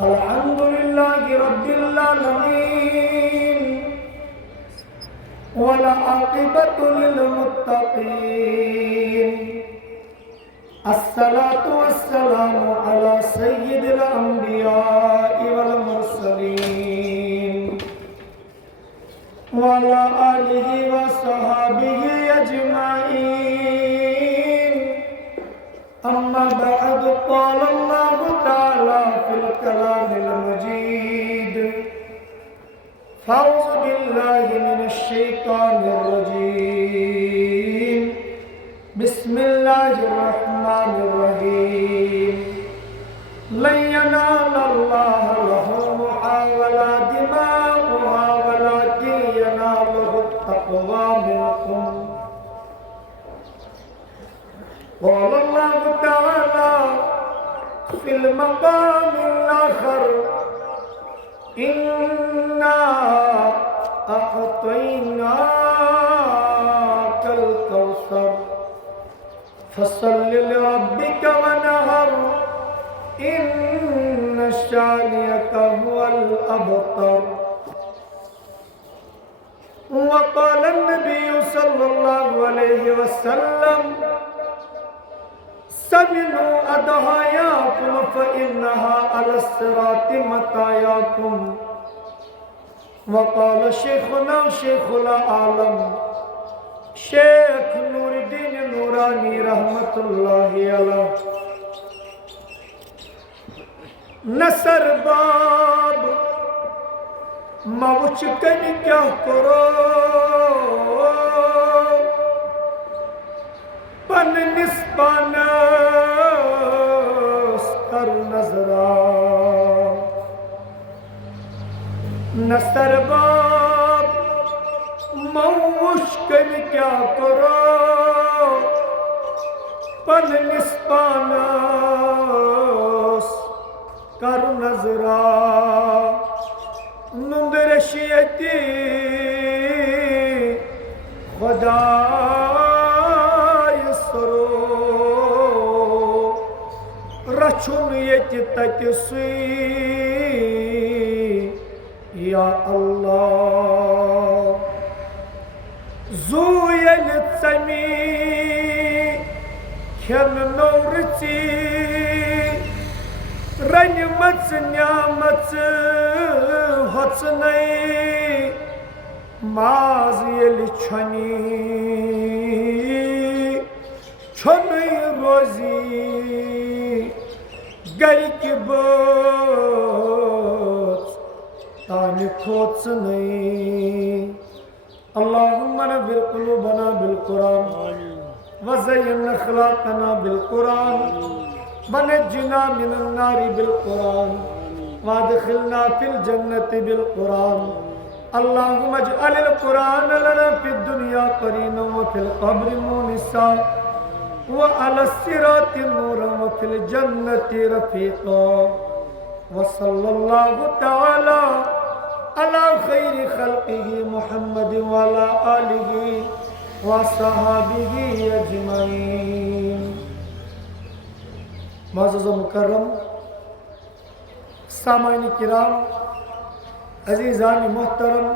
الحمد لله رب العالمين والعاقبة للمتقين الصلاة والسلام على سيد الأنبياء والمرسلين وعلى آله وصحبه أجمعين أما بعد قال الله تعالى في الكلام المجيد فأعوذ بالله من الشيطان الرجيم بسم الله الرحمن الرحيم لن ينال الله لحومها ولا دماؤها ولكن يناله التقوى منكم قال الله تعالى في المقام الآخر إنا أعطيناك الكوثر فصل لربك ونهر إن شانئك هو الأبتر وقال النبي صلى الله عليه وسلم سمنوا أضحاياكم فإنها على الصراط مطاياكم وقال شيخنا شيخ العالم شیخ نور الدین نورانی رحمت اللہ علیہ نصر باب موچ کن کیا کرو پن نسبان ستر نظرہ نصر باب مشکل کیا کرو پن نسپانس کر نظرہ نندرشیتی خدای سرو رچون یتی تکسی یا اللہ زویل ژمی کھٮ۪ن نورژی رٔنمٕژ نیامٕژ ہۄژنَے ماز ییٚلہِ چھۄنی چھۄنٕے روزی گرِکہِ بٲژ تانہِ کھوژنَے اللهم نور قلوبنا بالقرآن وزين أخلاقنا بالقرآن ونجنا من النار بالقرآن وادخلنا في الجنة بالقرآن اللهم اجعل القرآن لنا في الدنيا قرينا وفي القبر مونسا وعلى الصراط نورا وفي الجنة رفيقا وصلى الله تعالى على خير خلقه محمد وعلى آله وصحبه أجمعين معزز و مکرم سامعین کرام عزیزان محترم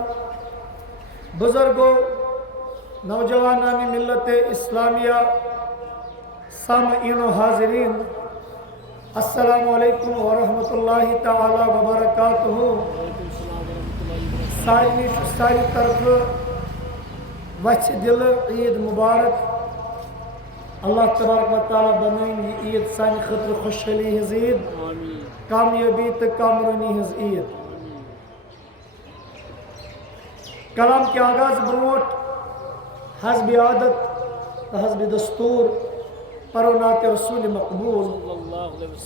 بزرگوں نوجوانان ملت اسلامیہ سامعین و حاضرین السلام علیکم ورحمۃ اللہ تعالی وبرکاتہ ساری طرف وچھ دل عید مبارک اللہ تبارک و تعالیٰ بنائیں یہ عید سانی خطر خوشحالی ہز عید کامیابی تو کامرانی ہز عید کلام کے آغاز بروٹ حسب عادت حسب دستور پرونات رسول مقبول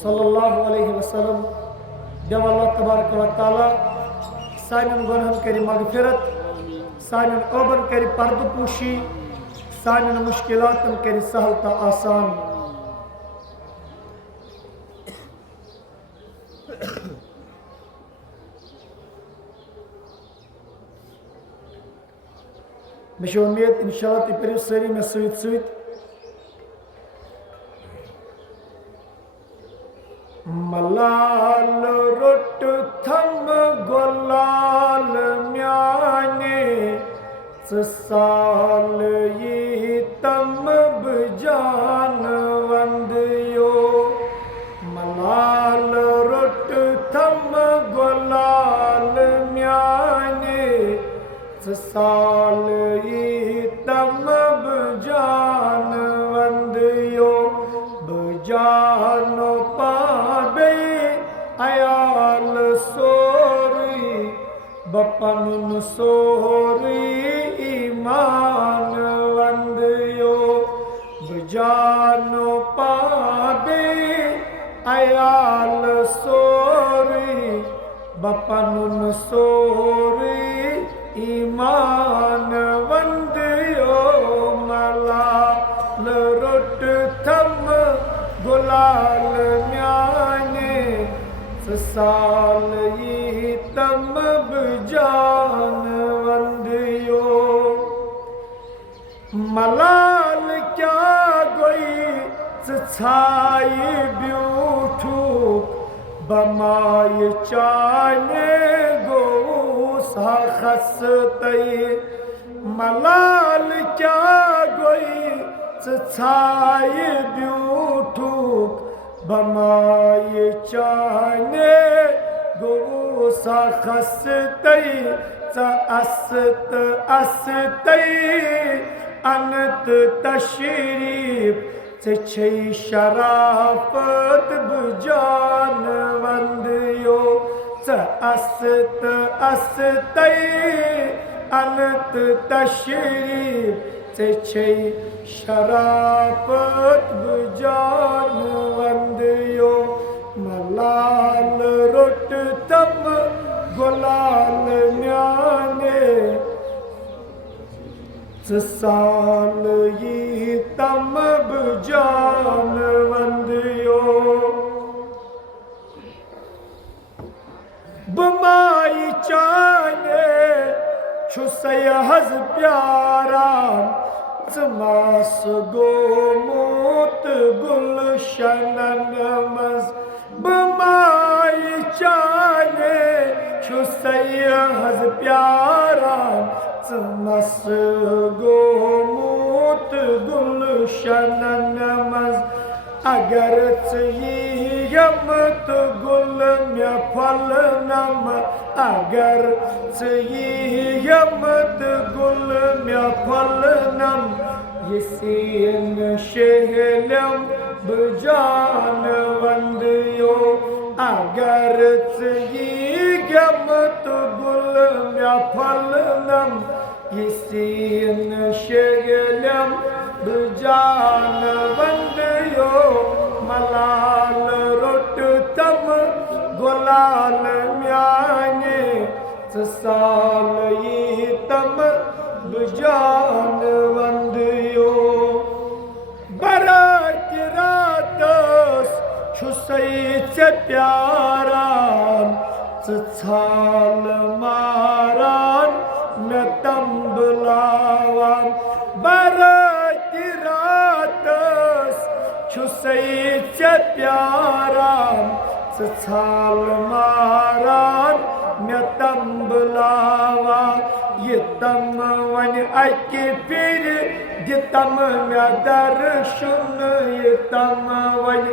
صلی اللہ علیہ وسلم جب اللہ تبارک و تعالیٰ سانن گنہن کری مغفرت سانن عبن کری پرد پوشی سانن مشکلاتن کری سہل تا آسان میں امید انشاءاللہ تی پریو سری میں سویت ملال روٹ تھم گلال میانے سال یہ تم بجان وندیو ملال روٹ تھم گلال میانے سال یہ تم بجان وندیو بجانو پابے عیال سوری بپن سوری ایمان وندیو بجانو پابے عیال سوری بپن سوری ایمان وندیو ملال روٹ تھم گلال میانے سال یہ تم بجان وندیو ملال کیا گوئی چھائی بیوٹھو بمائی چانے گو سا خستی ملال کیا گوئی چھائی بیوٹھو بمائی چانے گو سا خستی استی انت تشریف چھ شرافت بجان وندیو استی انت تشریف چھ شرافت بجان وندیو ملال روٹ تم گلال میانے سال یہ تم بجان وندیو بمائی چانے چھو سیحز پیاران ماس گوموت گلشنن مز بمائی چانے چھو سیحز پیاران ماس گوموت گلشنن مز اگر یم تو گل میں پھل نم اگر یم تو گل میں پھل نم یہ سین شہلم بجان وندیو اگر یم تو گل میں پھل نم یہ سین شہلم بجان وندیو ملال روٹ تم گلال میانے سال یہ تم بجان وندیو برات راتس چھو سیچ پیاران چھال ماران میں تم بلاوان برات راتس چھو سیچ پیاران چھال ماران میں تم بلاوان یہ تم ون اکی پھر دتم میں درشن یہ تم ون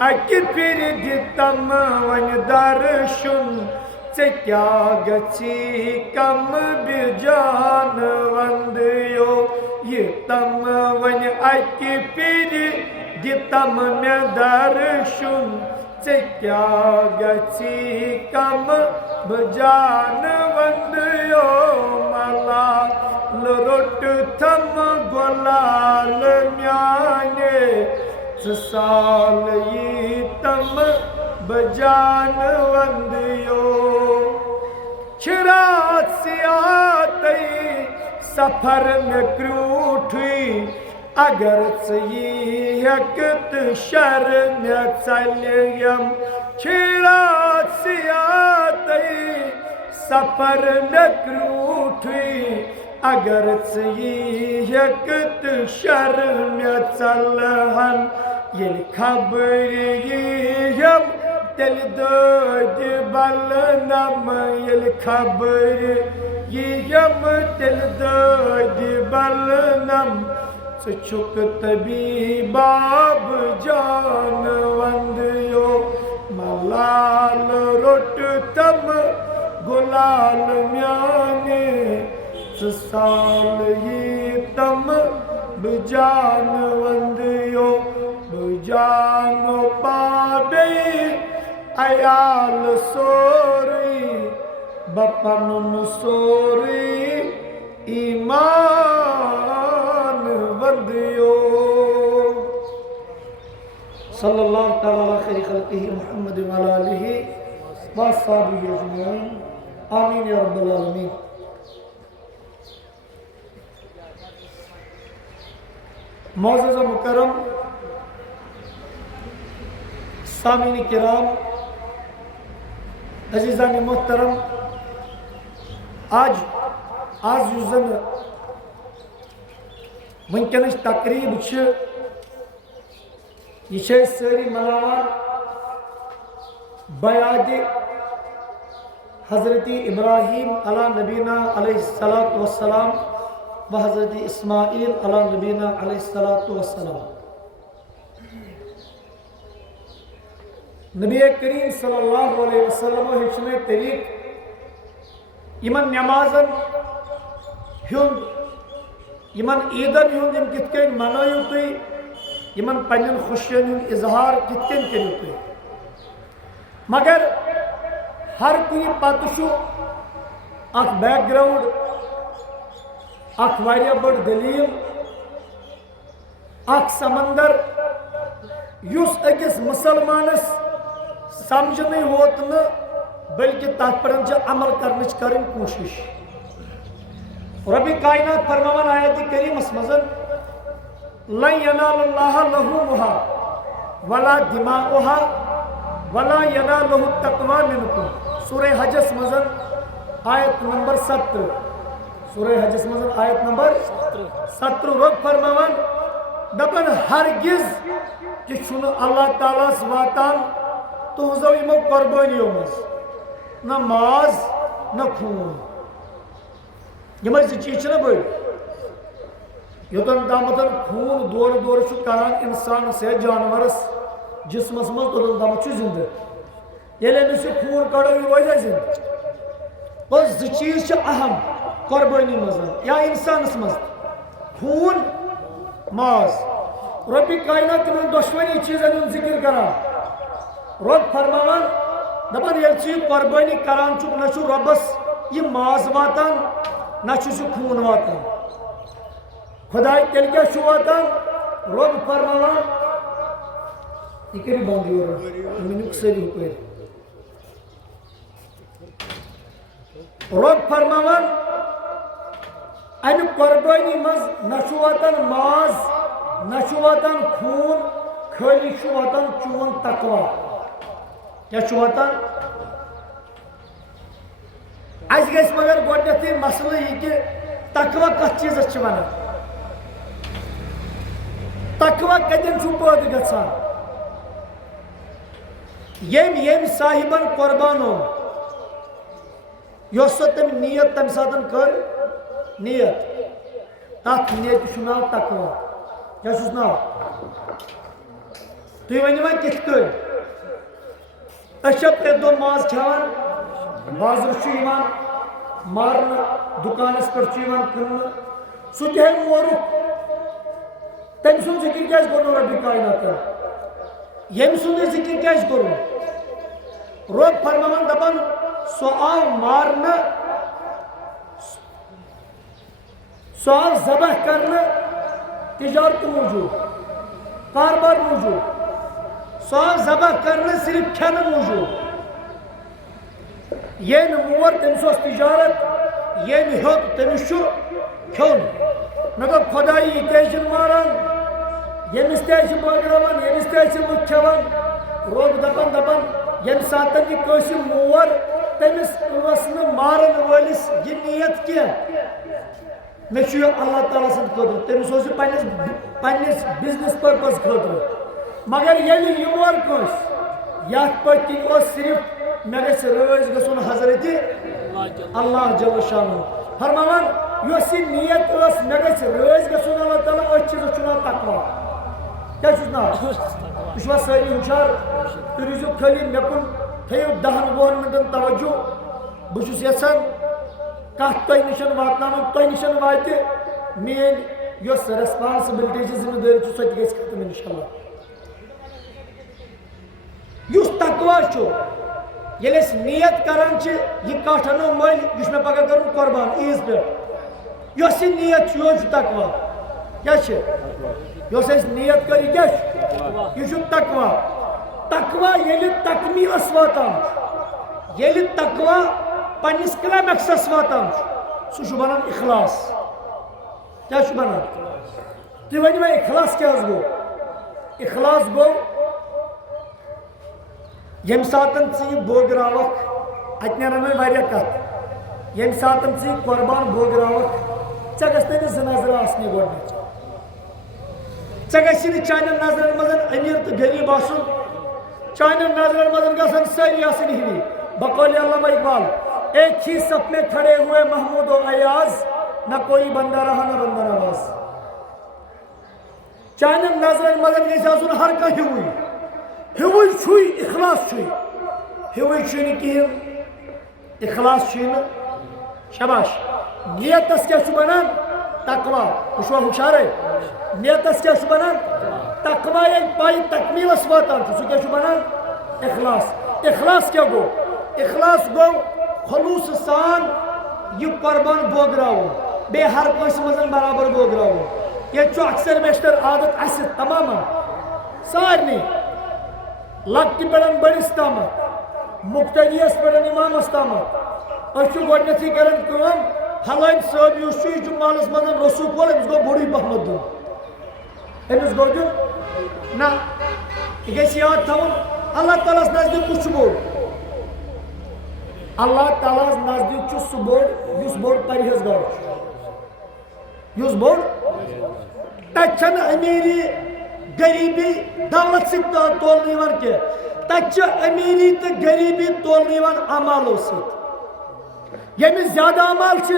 اکی پھر دتم ون درشن کیا گچھی کم بجان وندیو یہ تم ون اکی پھر دتم میں درشن کیا گچھی کم بجان وندیو ملال روٹ تھم گلال میانے سال یہ تم بجان وندیو چھرات سیاتی سفر میں کروٹھی اگر یہ ہکت شر میں چلیم چھرات سیاتی سفر میں کروٹھی اگر یہ ہکت شر میں چلہن یہ خبر یہ تل دود بلنم یل خبر یم تل دود بلنم سچک طبیباب جان وندیو ملال روٹ تم گلال میانے سال یہ تم بجان وندیو بجانو پابے ایال سوری بپنم سوری ایمان وندیو صلی اللہ تعالی علیہ خیر خلقہ محمد وعلی آلہ وصحبہ اجمعین آمین یا رب العالمین معزز و مکرم سامعین کرام عزیزان محترم آج یوزن ونکینچ تقریب یہ ساری مناوان بیاد حضرت ابراہیم علی نبینا علیہ السلام و حضرت اسماعیل علی نبینا علیہ السلام نبی کریم صلی اللہ علیہ وسلم ہچن طریق یمن نمازن ہند یمن عیدن ہند یم کت کن منائیو تھی یمن پنن خوشین ہند اظہار کت کن کریو تھی مگر ہر کنی پتشو اخ بیک گراؤنڈ اخ واریہ بڑ دلیل اخ سمندر یس اکس مسلمانس سمجھنے ہوت نا بلکہ تات پر عمل کرنچ کرن کوشش رب کائنات فرمان آیت کریم اسمزن لن ینال اللہ لحومها ولا دماؤها ولا ینالہ التقوی منکم سورہ حج اسمزن آیت نمبر 17 سورہ حج اسمزن آیت نمبر 17 رب فرمان دپن ہرگز کہ چھن اللہ تعالیٰ واتان تہذو یمو قربانیو مز نہ ماز نہ خون یہ چیز نا بڑ یوتن تامتن خون دور دور کران انسان سے جانورس جسمس مز توتن تامت زندہ یل امس خون کڑو یہ روزہ زندہ بس زٕ چیز اہم قربانی مز یا انسانس مز خون ماز رب کائنات تمن دشوانی چیزن ہند ذکر کران رب فرمان دپان یل قربانی کران چھ نہ ربس یہ ماز واتان نہ خون واتان خدا تیل کیا واتان رب فرمان یہ کری بند سری رب فرمان امہ قربانی مز نہ واتان ماز نہ واتان خون خالی واتان چون تقوی کیا واتان اس گھس مگر گۄڈنیتھٕے مسئلہ یہ کہ تقوی کتھ چیزس چھ ونان تقوی کتین چھ پٲدٕ گژھان یم صاحبن قربانو یۄس سۄ تٔمۍ نیت تمہِ ساتہٕ کٔر نیت تتھ نیت چھُ ناو تقوی کیٛاہ چھُس ناو تُہۍ ؤنِو وۄنۍ کِتھ کٔنۍ أسۍ چھا پرٛٮ۪تھ دۄہ ماز کھٮ۪وان بازر چھُ یِوان مارنہٕ دُکانس پٮ۪ٹھ چھُ یِوان کٕننہٕ سُہ تہِ ہیٚکہِ مورُکھ تٔمۍ سُنٛد ذِکر کیٛازِ کوٚرنہٕ رۄبِ کائناتن ییٚمہِ سُنٛدٕے ذِکر کیٛازِ کوٚرنہٕ رۄب فرماوان دپان سُہ آو مارنہٕ سُہ آو ذبح کرنہٕ تجارت موجود کاربار موجود سُہ آو ذبح کرنہٕ صرف کھٮ۪نہٕ موجود ییٚلہِ مور تٔمِس اوس تجارت ییٚمہِ ہیوٚت تٔمِس چھُ کھیوٚن مےٚ دوٚپ خۄداے یہِ تہِ چھِنہٕ ماران ییٚمِس تہِ چھِ بٲگراوان ییٚمِس تہِ چھِ لُکھ کھٮ۪وان رۄب دپان ییٚمہِ ساتہٕ یہِ کٲنٛسہِ مور تٔمِس ٲس نہٕ مارن وٲلِس یہِ نیت کینٛہہ مےٚ چھُ یہِ اللہ تعالیٰ سٕنٛدِ خٲطرٕ تٔمِس اوس یہِ پنٛنِس بِزنِس پٔرپز خٲطرٕ مگر ییٚلہِ یہِ مور کٲنٛسہِ یت پتن صرف مے گژھِ رٲضۍ گژھُن حضرت اللہ جل شانہ فرماوان یۄس یہ نیت ٲس مے گژھِ رٲضۍ گژھُن اللہ تعالیٰ أتھۍ چیٖزس چھُ ناو تقوا کیٛاہ چھُس ناو تُہۍ چھُوا سٲری ہُشار تُہۍ روٗزِو خٲلی مےٚ کُن تھٲیِو 10-20 مِنٹن توجہ بہٕ چھُس یژھان کتھ تۄہہِ نِشن واتناوٕنۍ تۄہہِ نِشن واتہِ میٲنۍ یۄس ریسپانسبلٹی چھِ ذمہٕ دٲری چھِ سۄ تہِ گژھِ ختم انشاءاللہ یُس تقوا چھُ ییٚلہِ أسۍ نیت کران چھِ یہِ کٹھ انو مٔلۍ یہِ چھُ مےٚ پگاہ کرُن قۄربان عیٖذ پٮ۪ٹھ یۄس یہِ نیت چھِ یہِ چھُ تقوا کیٛاہ چھِ یۄس اَسہِ نیت کٔر یہِ کیٛاہ چھُ یہِ چھُ تقوا تقوا ییٚلہِ تکمیٖلس واتان چھُ ییٚلہِ تقوا پننِس کلایمیکسس واتان چھُ سُہ چھُ بنان اخلاص کیٛاہ چھُ بنان تُہۍ ؤنِو مےٚ اخلاص کیٛاہ حظ گوٚو اخلاص گوٚو ییٚمہِ ساتہٕ ژٕ یہِ بٲگراوکھ اَتہِ نیرن وۄنۍ واریاہ کتھ ییٚمہِ ساتہٕ ژٕ یہِ قۄربان بٲگراوکھ ژےٚ گژھِ نہٕ زٕ نظرٕ آسنہِ گۄڈنِچ ژےٚ گژھِ نہٕ چانٮ۪ن نظرن منٛز أمیٖر تہٕ غریٖب آسُن چانٮ۪ن نظرن منٛز گژھن سٲری آسٕنۍ ہِوی بقول علامہ اقبال ایک ہی صف میں کھڑے ہوئے محمود و ایاز نہ کوئی بندہ رہا نہ بندہ نواز چانٮ۪ن نظرن منٛز گژھِ آسُن ہر کانٛہہ ہیوٗوٕے ہیوٗوٕے چھُے اخلاص چھُے ہیوٗوٕے چھُے نہٕ کِہیٖنۍ اخلاص چھُے نہٕ شاباش نیتس کیٛاہ چھُ بنان تقوا تُہۍ چھُوا ہُشارے نیتس کیٛاہ چھُ بنان تقوا ییٚلہِ پایہِ تکمیٖلس واتان چھُ سُہ کیٛاہ چھُ بنان اخلاص اخلاص کیٛاہ گوٚو اخلاص گوٚو خلوٗصہٕ سان یہِ قۄربان بٲگراوُن بیٚیہِ ہر کٲنٛسہِ منٛز برابر بٲگراوُن ییٚتہِ چھُ اکثر بیشتر عادت اَسہِ تمامن سارنٕے لۄکٹہِ پٮ۪ٹھ بٔڑِس تامتھ مُقتدیَس پٮ۪ٹھ اِمامس تامتھ أسۍ چھِ گۄڈنیٚتھٕے کران کٲم فلٲنۍ صٲب یُس چھُ یہِ چھُ محلس منٛز رسوٗخ وول أمِس گوٚو بوٚڑُے پہمتھ دیُن أمِس گوٚو دیُن نہ یہِ گژھِ یاد تھاوُن اللہ تعالیٰ ہس نزدیٖک کُس چھُ بوٚڑ اللہ تعالیٰ ہس نزدیٖک چھُ سُہ بوٚڑ یُس بوٚڑ پرہیزگار چھُ یُس بوٚڑ تتہِ چھنہٕ امیٖری غریٖبی دولت سۭتۍ تولنہٕ یِوان کینٛہہ تتہِ چھِ امیٖری تہٕ غریٖبی تولنہٕ یِوان اعمالو سۭتۍ ییٚمِس زیادٕ اعمال چھِ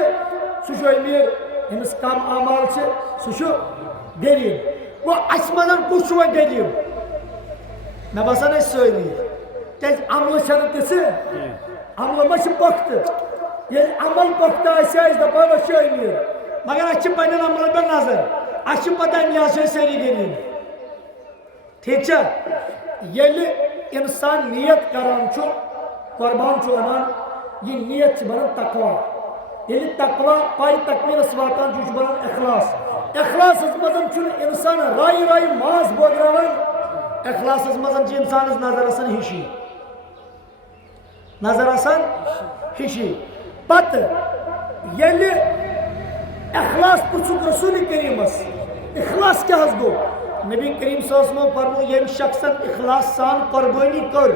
سُہ چھُ امیٖر ییٚمِس کم اعمال چھِ سُہ چھُ غریٖب گوٚو اَسہِ منٛز کُس چھُ وۄنۍ غریٖب مےٚ باسان أسۍ سٲری کیٛازِ عملہٕ چھنہٕ تِژھٕ عملہٕ ما چھِ پۄختہٕ ییٚلہِ عمل پۄختہٕ آسہِ أسۍ دپان أسۍ چھِ امیٖر مگر اَسہِ چھِ پننٮ۪ن عملن پٮ۪ٹھ نظر اَسہِ چھِ پتہ امہِ لحاظ چھِ أسۍ سٲری غریٖب ٹھیٖک چھا ییٚلہِ اِنسان نیت کران چھُ قۄربان چھُ انان یہِ نیت چھِ بنان تقوا ییٚلہِ تقوا پایہِ تکمیٖلس واتان چھُ یہِ چھُ بنان اخلاص اخلاصس منٛز چھُنہٕ اِنسان رایہِ رایہِ ماز بٲگراوان اخلاصس منٛز چھِ اِنسانس نظر آسان ہِشی نظر آسان ہِشی پتہٕ ییٚلہِ اخلاص پرٛژھُکھ رسوٗلِ کریٖمس اخلاص کیٛاہ حظ گوٚو نبی کریم صلی اللہ علیہ وسلم فرمو ییٚمہِ شخصن اخلاص سان قۄربٲنی کٔر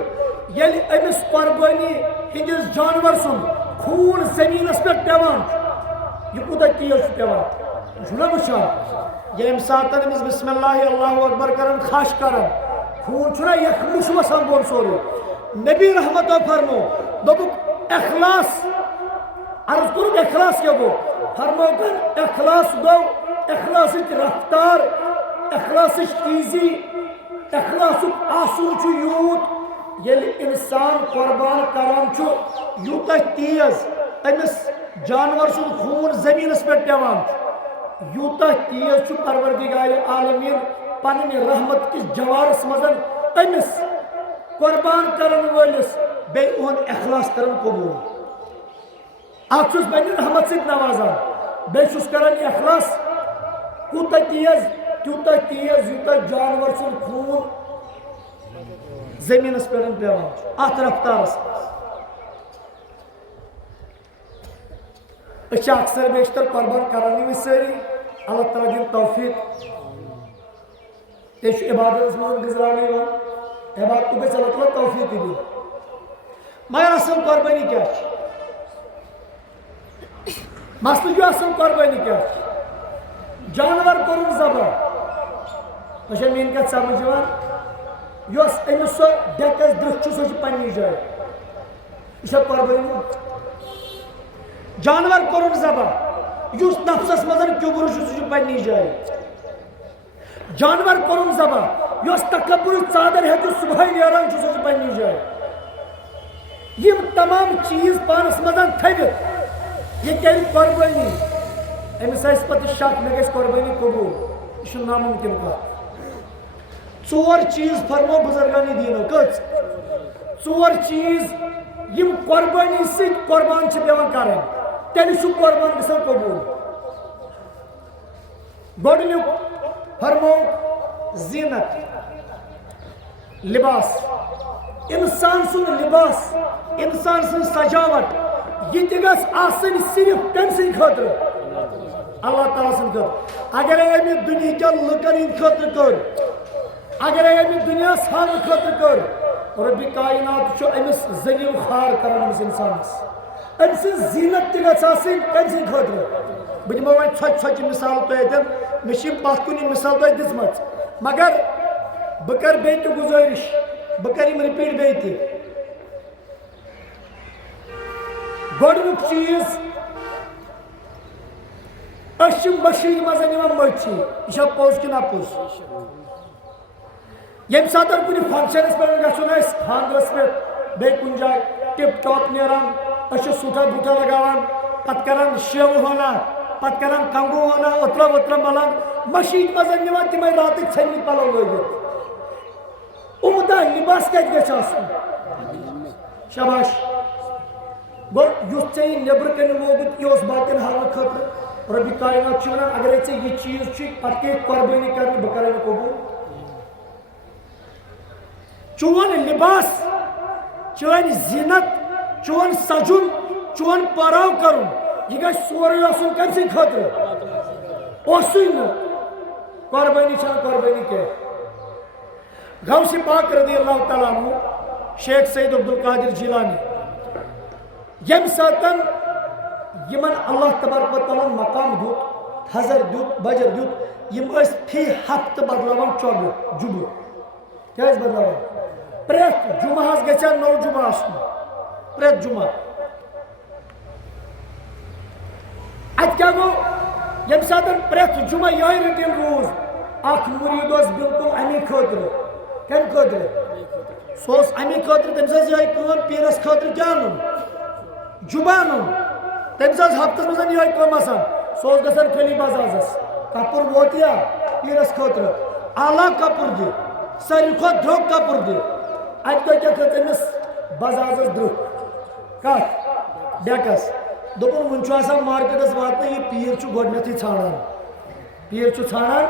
ییٚلہِ أمِس قۄربٲنی ہٕنٛدِس جانور سُنٛد خوٗن زٔمیٖنس پٮ۪ٹھ پیٚوان چھُ یہِ کوٗتاہ تیز چھُ پیٚوان یہِ چھُنہ وٕچھان ییٚمہِ ساتہٕ أمِس بسم اللہ اللہ اکبر کران خش کران خوٗن چھُنہ یخمُش وسان بۄن سورُے نبی رحمتو فرمو دوٚپُکھ اخلاص عرض کوٚرُکھ اخلاص کیٛاہ گوٚو فرموکھ اخلاص گوٚو اخلاصٕچ رفتار اخلاصٕچ تیٖزی اخلاصُک آسُن چھُ یوٗت ییٚلہِ اِنسان قۄربان کران چھُ یوٗتاہ تیز أمِس جانور سُنٛد خوٗن زٔمیٖنس پٮ۪ٹھ پیٚوان چھُ یوٗتاہ تیز چھُ پروردگارِ عالمیٖن پننہِ رحمت کِس جوارس منٛز أمِس قۄربان کرن وٲلِس بیٚیہِ اُہُنٛد اخلاص کران قبوٗل اکھ چھُس پننہِ رحمت سۭتۍ نوازان بیٚیہِ چھُس کران اخلاص کوٗتاہ تیز تیوٗتاہ تیز یوٗتاہ جانور سُنٛد خوٗن زٔمیٖنس پٮ۪ٹھ پیٚوان چھُ اتھ رفتارس منٛز أسۍ چھِ اکثر بیشتر قۄربان کران وِزِ سٲری اللہ تعالیٰ دِیِن توفیٖق بیٚیہِ چھُ عبادتس منٛز گُزراونہٕ یِوان عبادتُک گژھِ اللہ تعالیٰ توفیٖق دیُن مگر اصل قۄربٲنی کیٛاہ چھِ مسلہٕ چھُ اصل قۄربٲنی کیٛاہ چھِ جانور کوٚرُن ذبح تۄہہِ چھا میٲنۍ کتھ سمجھ یِوان یس أمس سو ڈیکس درخ سو پننی جائے یہ قربانی جانور کورن ذبح یس نفسس مزن کبر سہ پننی جائے جانور کورن ذبح یس تکبر ژادر ہیتھ صبح نیران سہ پننی جائے یہ تمام چیز پانس مزن تھوت یہ کر قربانی امس آس پتہ شک مے گژھِ قربانی قبول یہ ناممکن کتھ ژور چیز فرمو بزرگان دینو کچھ ژور چیز یم قربانی سۭتۍ قربان چھ پیوان کرٕنۍ تیٚلہِ چھُ قربان گژھان قبول گۄڈٕنیُک فرمو زینت لباس انسان سُنٛد لباس انسان سٕنٛز سجاوٹ یہ تہِ گژھِ آسٕنۍ صرف تٔمۍ سٕنٛدِ خٲطرٕ اللہ تعالیٰ سٕنٛدِ خٲطرٕ اگرے امہِ دُنہیٖکٮ۪ن لُکن ہٕنٛدِ خٲطرٕ کٔر اگرے امہِ دُنیاہس ہاونہٕ خٲطرٕ کٔر رۄبِ کاینات چھُ أمِس ذلیٖل خوار کران أمِس اِنسانس أمۍ سٕنٛز زیٖنت تہِ گژھِ آسٕنۍ تٔمۍ سٕنٛدِ خٲطرٕ بہٕ دِمو وۄنۍ ژھۄچہِ ژھۄچہِ مثال تۄہہِ اَتٮ۪ن مےٚ چھِ یِم پتھ کُن یِم مثال تۄہہِ دِژمٕژ مگر بہٕ کرٕ بیٚیہِ تہِ گُزٲرِش بہٕ کرٕ یِم رِپیٖٹ بیٚیہِ تہِ گۄڈٕنیُک چیٖز أسۍ چھِ مٔشیٖد منٛز نِوان مٔچھی یہِ چھا پوٚز کِنہٕ اَپُز ییٚمہِ ساتہٕ کُنہِ فنٛکشنس پٮ۪ٹھ گژھُن آسہِ خانٛدرس پٮ۪ٹھ بیٚیہِ کُنہِ جایہِ ٹِپ ٹاپ نیران أسۍ چھِ سوٗٹھا بوٗٹھا لگاوان پتہٕ کران شیوٕ ہنا پتہٕ کران کنٛگوٗ ہنا اوترا ووترا ملان مٔشیٖد منٛز نِوان تِمے راتٕکۍ ژھیٚنمٕتۍ پلو لٲگِتھ عمدہ لباس کتہِ گژھِ آسُن شاباش گوٚو یُس ژےٚ یہِ نیٚبرٕ کَنہِ لوگُت یہِ اوس باقین ہاونہٕ خٲطرٕ رۄبِ کاینات چھُ ونان اگرے ژےٚ یہِ چیٖز چھُے پتہٕ پیٚیہِ قۄربٲنی کرنہِ بہٕ کرے نہٕ قبوٗل چون لباس چون زینت چون سجن چون پراو کرن یہ گژھِ سورُے آسُن کٔمۍ سٕنٛدِ خٲطرٕ اوسُے نہٕ قۄربٲنی چھنہٕ قۄربٲنی کینٛہہ غوث پاک رضی اللہ تعالیٰ عنہ شیخ سید عبدالقادر جیلانی ییٚمہِ ساتہٕ یمن اللہ تبارک و تعالیٰ مقام دیُت حضر دیُت بجر دیُت یم ٲسۍ فی ہفتہٕ بدلاوان چۄگہٕ جُبہٕ کیٛازِ بدلاوان پرٛٮ۪تھ جُمعہس گژھِ ہا نوٚو جُمعہ آسُن پرٛٮ۪تھ جُمعہ اتہِ کیٛاہ گوٚو ییٚمہِ ساتہٕ پرٛٮ۪تھ جُمعہ یِہوٚے رُٹیٖن روٗز اکھ مُریٖد اوس بِلکُل اَمی خٲطرٕ کَمہِ خٲطرٕ سُہ اوس اَمی خٲطرٕ تٔمِس ٲس یِہوٚے کٲم پیٖرس خٲطرٕ کیٛاہ اَنُن جُمعہ اَنُن تٔمِس ٲس ہفتس منٛز یِہوٚے کٲم آسان سُہ اوس گژھان خٲلی بزازس کپُر ووت یا پیٖرس خٲطرٕ اعلیٰ کپُر دِ ساروی کھۄتہٕ درٛوگ کپُر دِ اتہِ گوٚو کیٛاہ کھٔژ أمِس بزازس درٛوٚگ کتھ ڈیکس دوٚپُن وُنہِ چھُ آسان مارکیٹس واتنہٕ یہِ پیٖر چھُ گۄڈٕنیتھٕے ژھانڈان پیٖر چھُ ژھانڈان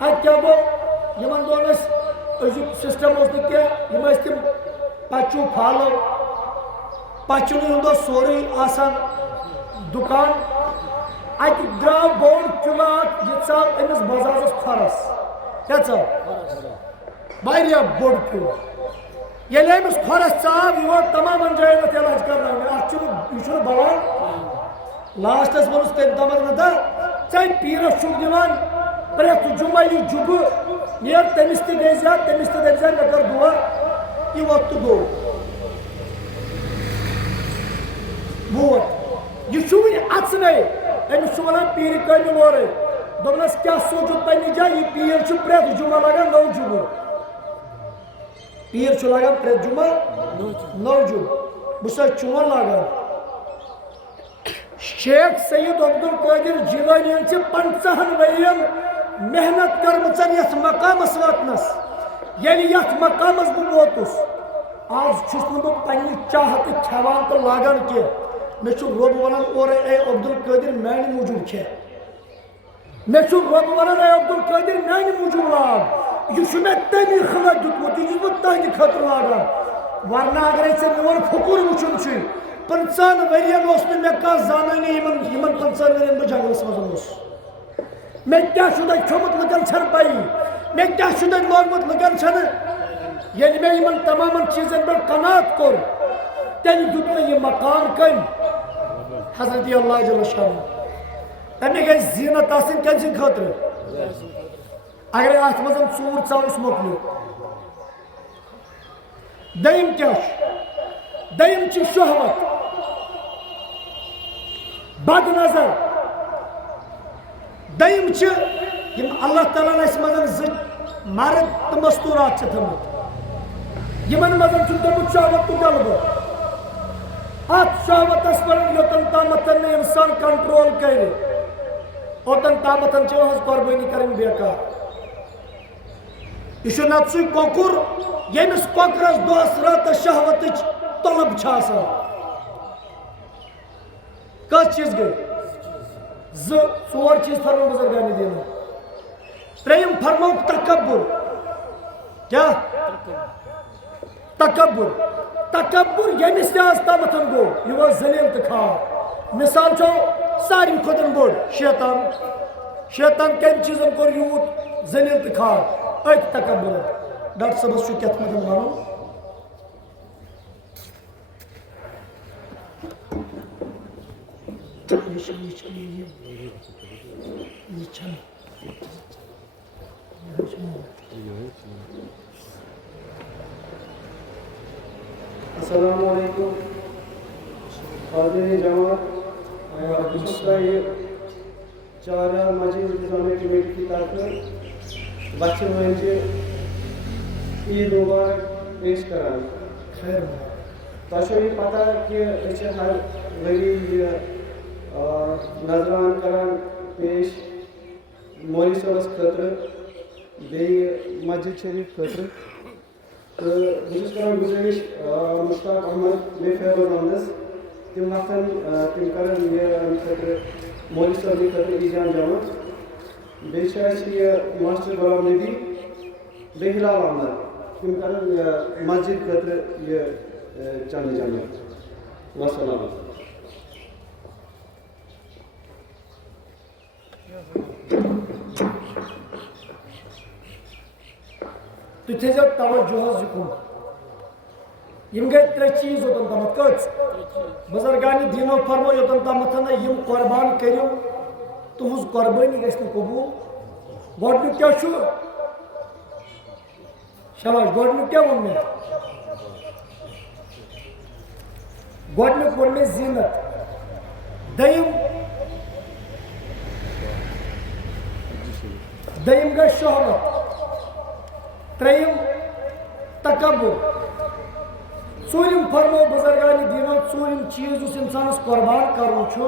اتہِ کیٛاہ گوٚو یِمن دۄہن ٲسۍ أزیُک سسٹم اوس نہٕ کینٛہہ یِم ٲسۍ تِم پچوٗ پھالو پچوٗنٕے ہُنٛد اوس سورُے آسان دُکان اتہِ درٛاو بوٚڑ چُلہٕ اکھ یہِ ژاو أمِس بزازس کھۄرس کیٛاہ ژاو واریاہ بوٚڑ چُلہٕ ییٚلہِ أمِس کھۄرس ژاو یہِ ووت تمامن جاین اتھ علاج کرناونہِ اتھ چھُنہٕ یہِ چھُنہٕ بلان لاسٹس ووٚنُس تٔمۍ دوٚپمس نہ ژےٚ پیٖرس چھُکھ دِوان پرٛٮ۪تھ جُمعہ یہِ جُبہٕ نیر تٔمِس تہِ گٔے زیادٕ تٔمِس تہِ دٔپۍ زِ مےٚ کٔر دُعا یہِ ووت تہٕ گوٚو ووت یہِ چھُ وُنہِ اژنَے أمِس چھُ ونان پیٖرِ کامہِ وورے دوٚپنس کیٛاہ سوٗنٛچُتھ پننہِ جایہِ یہِ پیٖر چھُ پرٛٮ۪تھ جُمعہ لگان نوٚو جُمعہ پیٖر چھُ لگان پرٛٮ۪تھ جُمعہ نوٚو جُمعہ بہٕ چھُسے چون لاگان شیخ سید عبدالقادر جیلانین چھِ 50 ؤرین محنت کٔرمٕژ یتھ مقامس واتنس ییٚلہِ یتھ مقامس بہٕ ووتُس آز چھُس نہٕ بہٕ پننہِ چاہتہٕ کھٮ۪وان تہٕ لاگان کینٛہہ مےٚ چھُ رۄب ونان اورے اے عبدالقادر میانہِ موٗجوٗب کھےٚ مےٚ چھُ رۄب ونان اے عبدالقادر میانہِ موٗجوٗب لاگ یہِ چھُ مےٚ تمی خٲطرٕ دیُتمُت یہِ چھُس بہٕ تہنٛدِ خٲطرٕ لاگان ورنہ اگرے ژےٚ میون پھُکُر وٕچھُن چھُے 50 ؤرین اوس نہٕ مےٚ کانٛہہ زانٲنی یِمن 50 ؤرین بہٕ جنگلس منٛز اوسُس مےٚ کیٛاہ چھُ تتہِ کھیوٚمُت لُکن چھنہٕ پیی مےٚ کیٛاہ چھُ تتہِ لوگمُت لُکن چھنہٕ ییٚلہِ مےٚ یِمن تمامن چیٖزن پٮ۪ٹھ قناعت کوٚر تیٚلہِ دیُت مےٚ یہِ مقام کٔمۍ حضرت اللہ جل شانہ اَمہِ گژھِ زیٖنت آسٕنۍ کٔمۍ سٕنٛدِ خٲطرٕ اگرے اتھ منٛز ژوٗر ژاوُس مۄکلیو دیم کیا دیم چی شہوت بد نظر دیم چی یم اللہ تعالیٰ نے اس مزن مرد تو مستورات چھ تھمت یمن مزن چھ تمت شہوت تو غلبہ ات شہوت اس پر یوتن تامتن نے انسان کنٹرول کرے اوتن تامتن چھ اس قربانی کرن بیکار یہ نفسی کوکر یمس کوکرس دہس راتس شہوت طلب چھاسا کس چیز گئی ژور چیز فرمو بزرگانی دینا تریم فرمو تکبر کیا تکبر یمس تہ تامتن گو یہ ذلیل تو کھار مثال چھو ساری کھتن بوڑ شیطان کم چیزن کور یوت ذلیل تو کھار ایک تکبر ڈاکٹر صاحب چھو کیت مدن مانو السلام علیکم حاضرین جماعت یہ چارہ مسجد انتظامیہ کمیٹی کی طرف بچن ونچہ عید مبارک پیش کران خیر تہ یہ پتہ کہ ہر وری یہ نظران کران پیش مولوی صاحبس خاطر بیٚیہِ مسجد شریف خاطر تو بہت کران گزارش مشتاق احمد بے فیض احمدس تم وقتاً تم کران یہ خاطر مولوی صاحب خاطر ایجان جمع بیٚیہِ ماسٹر غلام نبی بیٚیہِ ہلال احمد تم کران مسجد خاطر یہ چند جمع وسلام تو تھیزو توجہ ذکر یم گئی ترے چیز اوتن تامت کچ بزرگانی دینو فرمو یوتن تامت یم قربان کریو تہذ قربانی گھس قبول گۄڈنیُک کیا چھُ شاباش گۄڈنیُک کیا ووٚن مےٚ گۄڈنیُک ووٚن مےٚ زیٖنت دٔیِم گٔے شہرت تریم تکبر ژوٗرِم فرمو بزرگانی دینو ژوٗرِم چیز اس انسانس قربان کرُن چھُ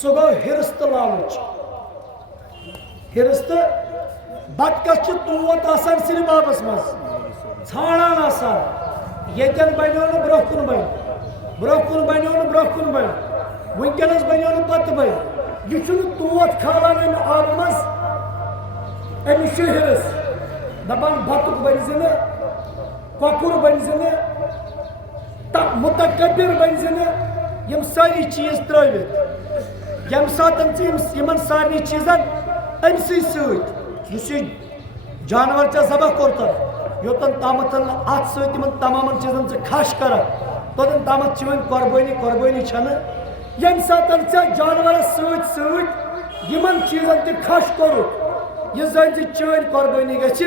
سُہ گوٚو ہرس تہٕ لالچ ہرس تہٕ بتکس چھُ توت آسان صرف آبس منٛز ژھانڈان آسان ییٚتٮ۪ن بنیو نہٕ برونٛہہ کُن بنیو نہٕ برونٛہہ کُن بنہِ وٕنکٮ۪نس بنیو نہٕ پتہٕ بنہِ یہِ چھُنہٕ توت کھالان امہِ آبہٕ منٛز أمِس چھُ ہرس دپان بتُک بنزِ نہٕ کۄکُر بنزِ نہٕ متکبر بنزِ نہٕ یم ساری چیز ترٲوِتھ ییٚمہِ ساتہٕ ژٕ یمن سارنٕے چیٖزن أمسٕے سۭتۍ یُس یہِ جانور ژےٚ ذبح کوٚرتھ یوٚتن تامتھ اتھ سۭتۍ یمن تمامن چیٖزن ژٕ کھش کرکھ توٚتن تامتھ چھِ وۄنۍ قربٲنی چھنہٕ ییٚمہِ ساتہٕ ژےٚ جانورس سۭتۍ سۭتۍ یمن چیٖزن تہِ کھش کوٚرُکھ یہ زن زِ چٲنۍ قربٲنی گژھِ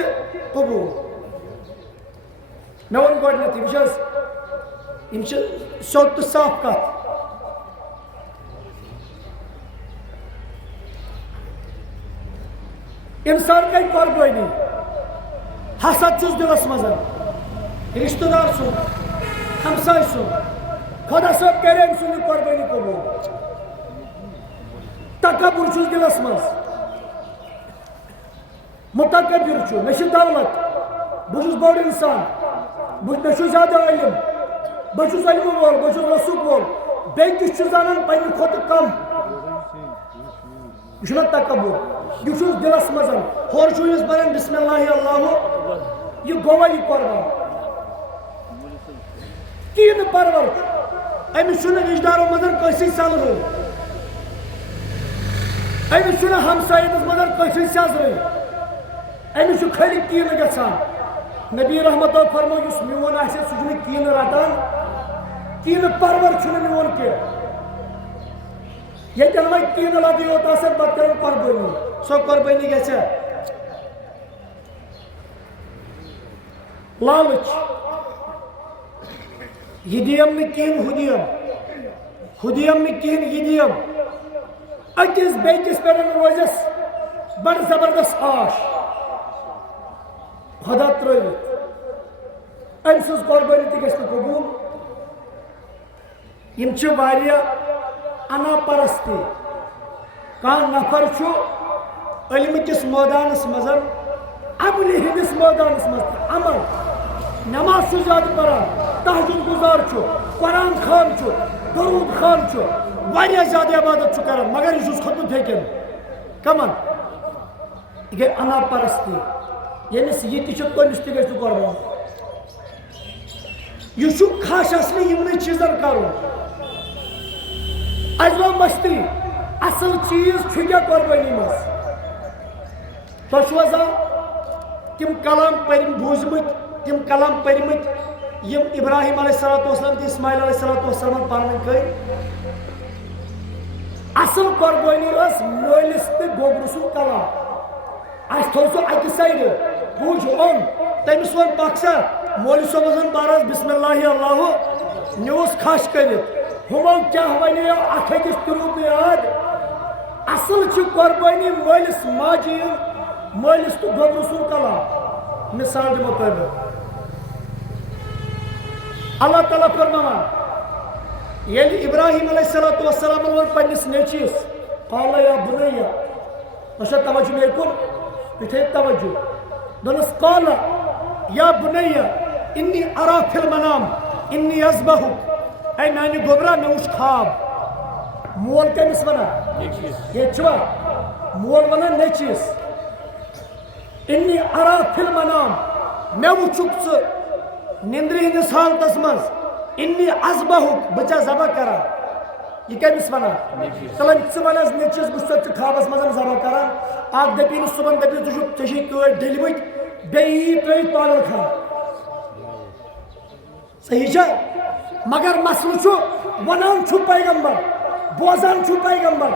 قبوٗل مےٚ ووٚن گۄڈنیٚتھٕے وٕچھ حظ یِم چھِ سیوٚد تہٕ صاف کتھ انسان گٔے قربٲنی حسد چھُس دلس منٛز رشتہٕ دار سُنٛد ہمساے سُنٛد خۄدا صٲب کرِ أمۍ سُنٛد یہِ قربٲنی قبوٗل تکبر چھُس دلس منٛز متکبر چھُ مےٚ چھِ دولت بہٕ چھُس بوٚڑ انسان مےٚ چھُ زیادٕ علم بہٕ چھُس علمہٕ وول بہٕ چھُس رسوٗق وول بیٚیہِ کِس چھُ زانان پننہِ کھۄتہٕ کم یہ چھُنہ تکبر یہ چھُس دلس منٛز ہورٕ چھُ یُس پران بسم اللہ اللہ یہ گوٚوا یہِ قربان کِہیٖنۍ نہٕ پرور چھُ أمِس چھُنہٕ رشتہٕ دارو منٛز کٲنٛسے سلرٲے أمِس چھُنہٕ ہمسایَس منٛز کٲنٛسے سیٚزرٲے أمِس چھُ خٲلی کیٖنہٕ گژھان نبی رحمتو فرمو یُس میون آسہِ سُہ چھُنہٕ کیٖنہٕ رٹان کیٖنہٕ پرور چھُنہٕ میون کینٛہہ ییٚتٮ۪ن وۄنۍ کیٖنہٕ لگٕے یوت آسان پتہٕ کران قربٲنی سۄ قربٲنی گژھِ لالچ Yediyem mi kihin hudiyem. Hudiyem mi kihin yediyem. Akis beykis benim rozes. Bar zabardast aş. Hadat royu. Emsiz korbani tigesti kabul. Yimçi variya ana parasti. Kan nafar şu ölümünkis modanıs mazan. Abli hidis modanıs mazan. Amal. Namaz suzadı para. Tahcud guzar şu. Kur'an khan şu. Durud khan şu. Variya zade ibadet şu karan. Magar yüzüz khatun teken. Kaman. İge ana parasti. Yenisi yetişip koymuştu geçti korban. Yusuf kaşasını yımını çizer karun. Azvan baştı. Asıl çiz çüge korbanımız. Toşvaza kim kalam perim buzmut, kim kalam perimut, yim İbrahim aleyhissalatu vesselam ki İsmail aleyhissalatu vesselam parmen kay. Asıl korbanımız möylüstü gobrusun kalam. Az tozu akısaydı. Buç on. Temiz on baksa. Moli sobazın baraz Bismillahirrahmanirrahim. Neus kaş kaydı. Human kahvaniye akagis durumuyad. Asıl şu korbani molis maciyin. Molis tu gobrusun kala. Misal di mutabık. Allah Teala firman. Yeli İbrahim aleyhissalatu vesselam'ın var pannis neçiyiz. Kala ya bunayya. Aşağı tavacı meykur. Biteyip tavacı. Donas kala. Ya bunayya. İnni ara fil manam. İnni yazbahu. Ey mani gobra me uş khab. Muol ke misvana. Yeçva. Muol vana neçiz. İnni ara fil manam. Me uçuksu. Nindri nisal tasmaz. İnni azbahu. Bıça zaba kara. Yike misvana. Salam içsi vanaz neçiz. Bıçakçı khabas mazam zaba kara. Ag depini suban depi tuşuk teşekkür delimit. Beyi beyi palır khan. Sahihce. Magar maslu şu. Vanan şu peygamber. Bozan şu peygamber.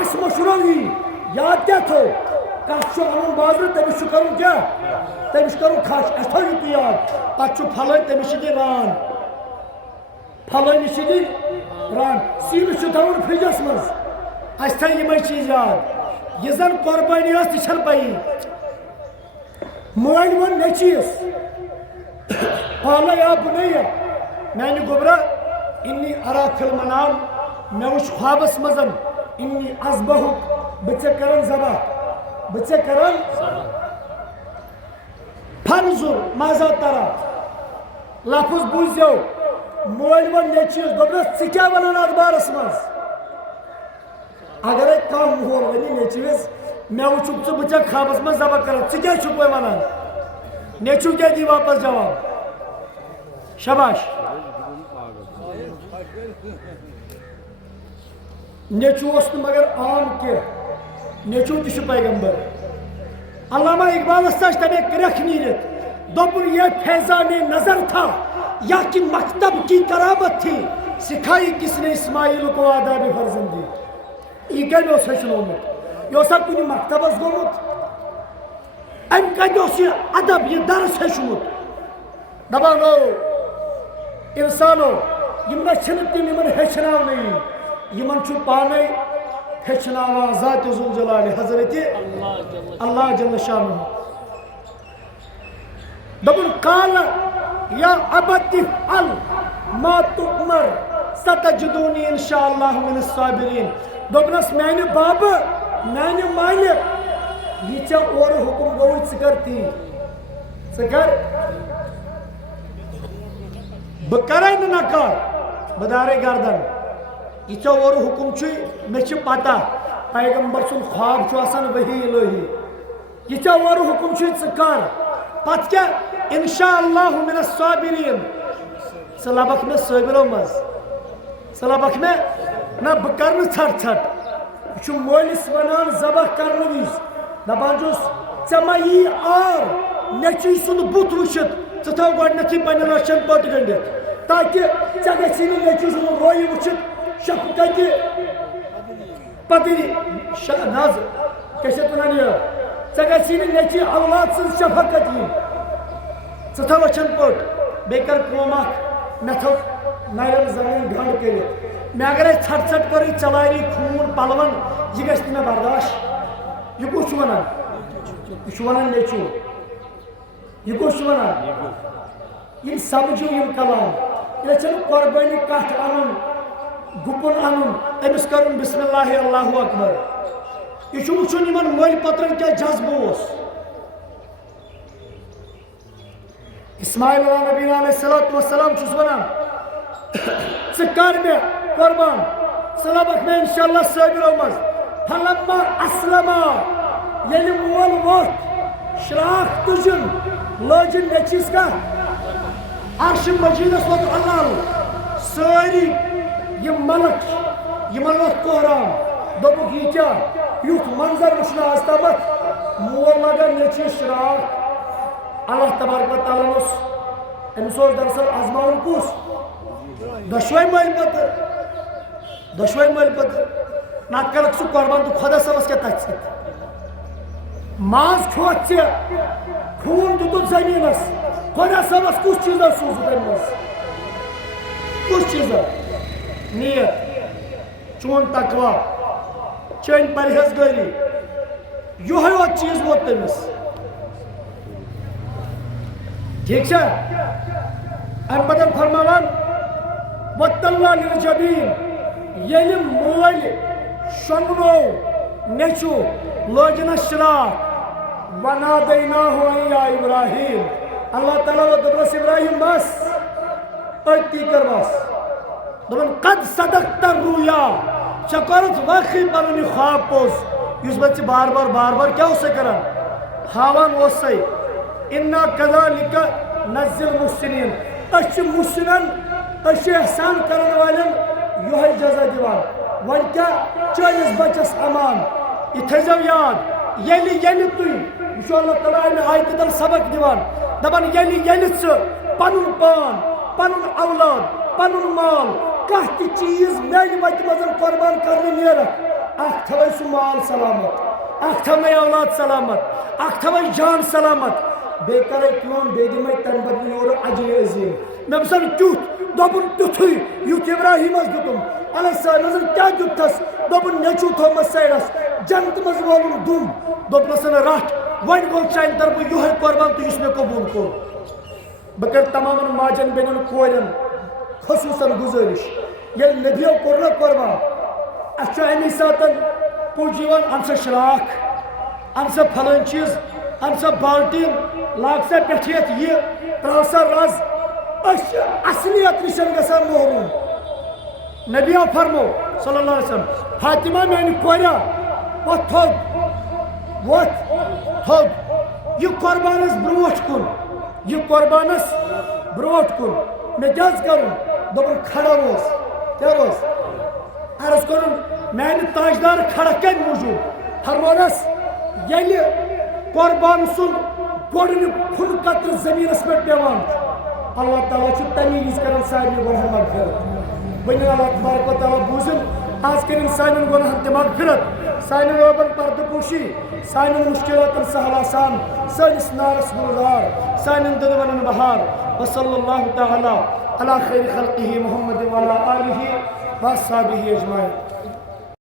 Asma şurangi. Yad ya to. Kaç şu anın bazı demiş şu karun kya. Demiş karun kaç. Asta yutu yad. Kaç şu palay demişidi ran. Palay nişidi ran. Siyimi şu tavır pijasmaz. Asta yemay çiz yad. Yazan korbani yaz dişal payi. Muayman ne çiz? Pala ya bunayya. Mani gobra. İnni ara fil manam. Mevuş khabas mazan. İnni azbahuk. Bıça karan zabah. Bıça karan Panzur mazat tara. Lafız buzyav. Muayman ne çiz? Dobra sikya vanan adbar asmaz. Agar ek kam muhorvani ne çiz? Mevçukçu bıçak khabas maz zabah karan. Sikya çukvay vanan. Ne çuke di vapas cevap. Şabaş. Neçu olsun magar am ki. Neçu düşü peygamber. Allama İkbal Astaş demek gerek niyet. Dobur ye fezane nazar ta. Ya ki maktab ki karabat thi. Sikhai kisne İsmail ko adabi farzandi. İgel o seçin olmut. Yosa kuni maktabaz golmut. Em kadosi adab ye dar seçmut. Dabano. İnsano. Yimna çınıp di yimna heçnav neyi. Yimna çupane heçnava Zat-ı Zülcelali Hazreti Allah Celle Şanuhu. Dabun kala ya abati al ma tu'mar satajiduni inşallah minis sabirin. Dobnas mani baba mani mali yiça or hukum goy sıkarti. Sıkar bakaray nakar badare gardan. İçe or hukumçu meçi pata. Peygamber sun khab şu asan vahi ilahi. İçe or hukumçu sıkar. Patke inşallah minas sabirin. Sala bakma sabir olmaz. Sala bakma na bakarını çart çart. Şu molis vanan zabah karnı biz. Na bancus çamayi ar. Neçi sunu butruşut. Sıtav gordnaki paynalaşan patı göndet. Taki çagesinin neçi sunu royu uçut. Şapkayı padiri naz keşetlanıyor. Çagesinin neçi avlatsız şafakati. Sıtav açan pot. Bekar komak. میں تھو نرم زمین گھنڈ کر میں اگر ژھٹ ژھٹ کر چلاری خون پلون یہ گھس میں برداشت یہ کس ونان یہ ونان نیچو یہ کس ونان یہ سمجھو یہ کلام یہ چھنہ قربانی کٹ ان گپن ان امس کرن بسم اللہ اللہ اکبر یہ وچھن یمن مل پترن کیا جذبہ اس اسماعیل علیہ نبی علیہ السلام چھس ونان ژٕ کر مےٚ قربان صلابک میں انشاءاللہ صابرو مز فلما اسلما ییٚلہِ مول ووٚتھ شراکھ تُجُن لٲجِن نیٚچوِس کتھ عرش مجیدس ووت اللہ سٲری یِم ملک یِمن ووٚتھ قہرام دوٚپُکھ یہِ کیٛاہ یُتھ منظر وٕچھنہٕ آز تامتھ مول لگان نیٚچوِس شراکھ اللہ تبارک و تعالیٰ اوس أمِس اوس دراصل آزماوُن کُس دۄشوے مٲلۍ پتہٕ نتہٕ کرکھ سُہ قۄربان تہٕ خۄدا صٲبس کیٛاہ تتھِ سۭتۍ ماز کھوٚت ژےٚ خوٗن دیُتُتھ زٔمیٖنس خۄدا صٲبس کُس چیٖزا سوٗزُتھ امہِ منٛز کُس چیٖزا نیت چون تقوا چٲنۍ پرہیزگٲری یِہوٚے یوت چیٖز ووت تٔمِس ٹھیٖک چھا امہِ پتہٕ فرماوان وَتَّلَّا لِلْجَبِينَ ییٚلہِ مٲلۍ شۄنٛگنو نیٚچوٗ لٲجِنس شراکھ وَنَادَيْنَاهُ أَن يَا إِبْرَاهِيمُ اللہ تعالیٰ دوٚپنس ابراہیم بس أتی کر بس دوٚپُن قد صدقت الرُّؤْيَا ژےٚ کوٚرُتھ واقعی پنُن یہِ خواب پوٚز یُس بہٕ ژےٚ بار بار کیٛاہ اوسے کران ہاوان اوسے اِنَّا كَذَلِكَ نَزِّلُ الْمُحْسِنِينَ أسۍ چھِ محسنن أسۍ چھِ احسان کرن والٮ۪ن یِہوٚے جزا دِوان وۄنۍ کیٛاہ چٲنِس بچس امان یہِ تھٲیزیو یاد ییٚلہِ تُہۍ وٕچھو اللہ تعالیٰ امہِ آیتہِ تل سبق دِوان دپان ییٚلہِ ژٕ پنُن پان پنُن اولاد پنُن مال کانٛہہ تہِ چیٖز میانہِ وتہِ منٛز قۄربان کرنہٕ نیرکھ اکھ تھاوے سُہ مال سلامت اکھ تھاونے اولاد سلامت اکھ تھاوے جان سلامت بیٚیہِ کرے کٲم بیٚیہِ دِمے تمہِ بدلہٕ یورٕ اجرِ عظیٖم مےٚ باسان تیُتھ دوٚپُن تیُتھُے یُتھ ابراہیٖمس دیُتُن علیہ السلام کیٛاہ دیُتتھس دوٚپُن نیٚچوٗ تھوٚومس سایڈس جنتہٕ منٛز وولُن دُم دوٚپنس رٹھ وۄنۍ گوٚو چانہِ طرفہٕ یِہوٚے قۄربان تہٕ یُس مےٚ قبوٗل کوٚر بہٕ کرٕ تمامن ماجن بیٚنٮ۪ن کورٮ۪ن خصوٗصن گُزٲرِش ییٚلہِ نبیو کوٚر نہ قۄربان اَسہِ چھُ اَمی ساتن پُج یِوان اَن سا شراکھ اَن سا پھلٲنۍ چیٖز اَن سا بالٹیٖن لاگ سا پٮ۪ٹھٕ یتھ یہِ ترٛاو سا رز أسۍ چھِ اصلیت نِشن گژھان محروٗم نبیو فرمو صلی اللہ علیہ وسلم فاطمہ میانہِ کوریا وۄتھ تھوٚد یہِ قۄربانس برٛونٛٹھ کُن مےٚ کیٛاہ حظ کرُن دوٚپُن کھڑا روز کیٛاہ روز عرض کوٚرُن میانہِ تاجدار کھڑا کمہِ موٗجوٗب فرمونس ییٚلہِ قۄربان سُنٛد گۄڈٕنیُک کھُنہٕ قطرٕ زٔمیٖنس پٮ۪ٹھ پیٚوان اللہ تعالیٰ چھُ تمی وِزِ کران سارنٕے گۄنہن مغفرت وۄنۍ اللہ تبارک و تعالیٰ بوٗزِن آز کٔرِنۍ سانٮ۪ن گۄنہن تہِ مغفرت سانٮ۪ن رٲبن پردٕ پوشی سانٮ۪ن مُشکِلاتن سہل آسان سٲنِس نارس گُلزار سانٮ۪ن دِلوَنن بہار وصلی اللہ تعالیٰ علی خیر خلقہ محمد وعلی آلہ وصحبہ اجمعین